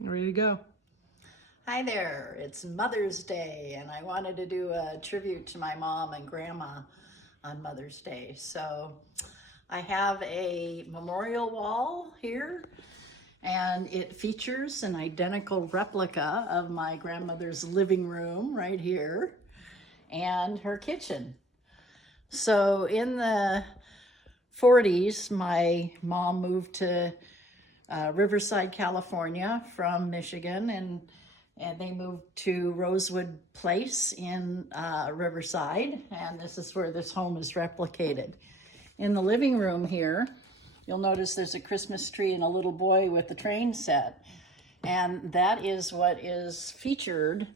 Ready to go. Hi there, it's Mother's Day, and I wanted to do a tribute to my mom and grandma on Mother's Day. So I have a memorial wall here, and it features an identical replica of my grandmother's living room right here and her kitchen. So in the 40s, my mom moved to Riverside, California from Michigan, and they moved to Rosewood Place in Riverside, and this is where this home is replicated. In the living room here, you'll notice there's a Christmas tree and a little boy with the train set, and that is what is featured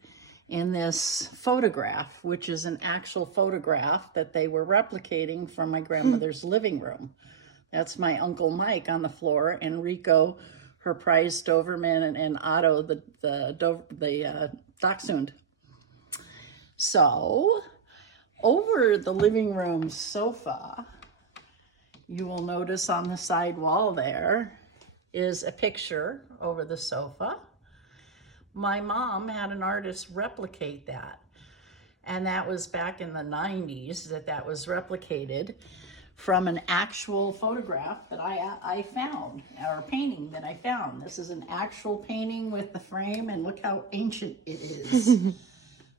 in this photograph, which is an actual photograph that they were replicating from my grandmother's living room. That's my Uncle Mike on the floor, and Rico, her prize Doberman, and Otto, the Dachshund. So, over the living room sofa, you will notice on the side wall there is a picture over the sofa. My mom had an artist replicate that, and that was back in the 90s that was replicated from an actual photograph that I found, or a painting that I found. This is an actual painting with the frame, and look how ancient it is.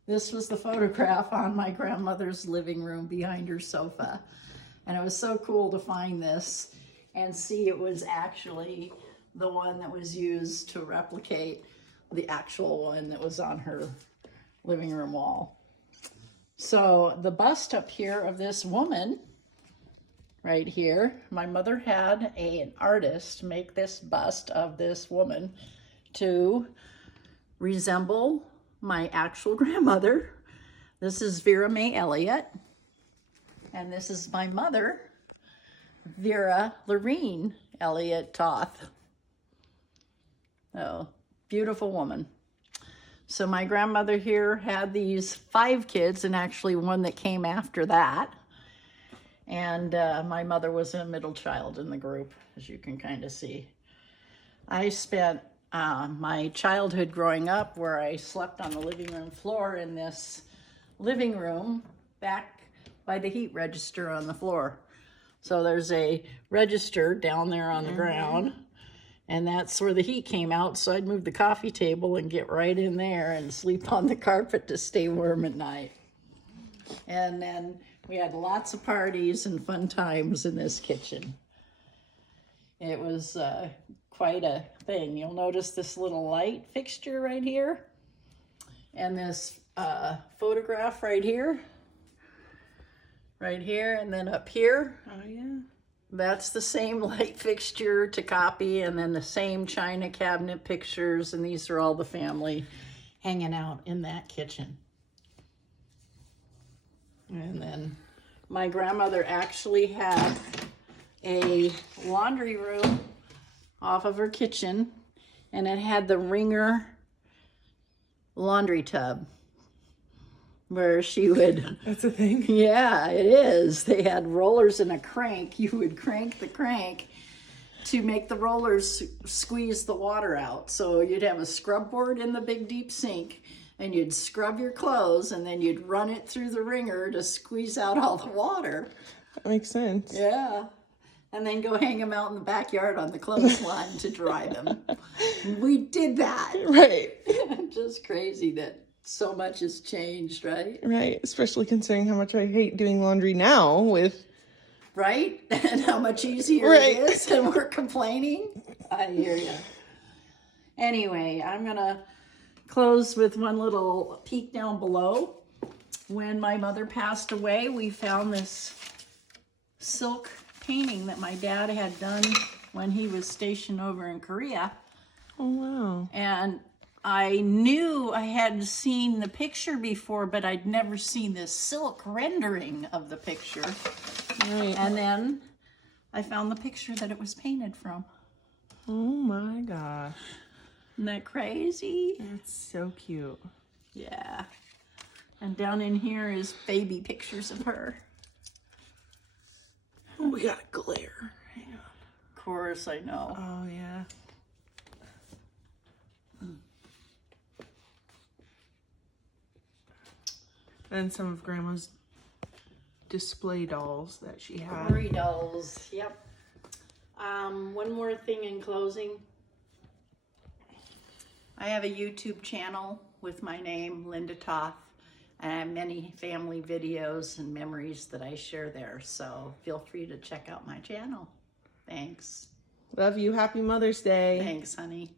This was the photograph on my grandmother's living room behind her sofa. And it was so cool to find this and see it was actually the one that was used to replicate the actual one that was on her living room wall. So the bust up here of this woman right here, my mother had an artist make this bust of this woman to resemble my actual grandmother. This is Vera Mae Elliott, and this is my mother, Vera Laureen Toth. Oh, beautiful woman. So my grandmother here had these 5 kids, and actually one that came after that. And my mother was a middle child in the group, as you can kind of see. I spent my childhood growing up where I slept on the living room floor in this living room back by the heat register on the floor. So there's a register down there on the ground, and that's where the heat came out. So I'd move the coffee table and get right in there and sleep on the carpet to stay warm at night. And then we had lots of parties and fun times in this kitchen. It was quite a thing. You'll notice this little light fixture right here, and this photograph right here, and then up here. Oh, yeah. That's the same light fixture to copy, and then the same china cabinet pictures, and these are all the family hanging out in that kitchen. And then my grandmother actually had a laundry room off of her kitchen, and it had the Ringer laundry tub where she would... That's a thing? Yeah, it is. They had rollers and a crank. You would crank the crank to make the rollers squeeze the water out. So you'd have a scrub board in the big deep sink, and you'd scrub your clothes, and then you'd run it through the wringer to squeeze out all the water. That makes sense. Yeah. And then go hang them out in the backyard on the clothesline to dry them. We did that. Right. Just crazy that so much has changed, right? Right. Especially considering how much I hate doing laundry now with... Right? And how much easier Right. it is, and we're complaining. I hear you. Anyway, I'm going to close with one little peek down below. When my mother passed away, we found this silk painting that my dad had done when he was stationed over in Korea. Oh, wow. And I knew I had seen the picture before, but I'd never seen this silk rendering of the picture. Right. And then I found the picture that it was painted from. Oh, my gosh. Isn't that crazy? That's so cute. Yeah. And down in here is baby pictures of her. Oh, we got a glare. Hang on. Of course, I know. Oh, yeah. And some of Grandma's display dolls that she had. Memory dolls, yep. One more thing in closing. I have a YouTube channel with my name, Linda Toth, and I have many family videos and memories that I share there, so feel free to check out my channel. Thanks. Love you. Happy Mother's Day. Thanks, honey.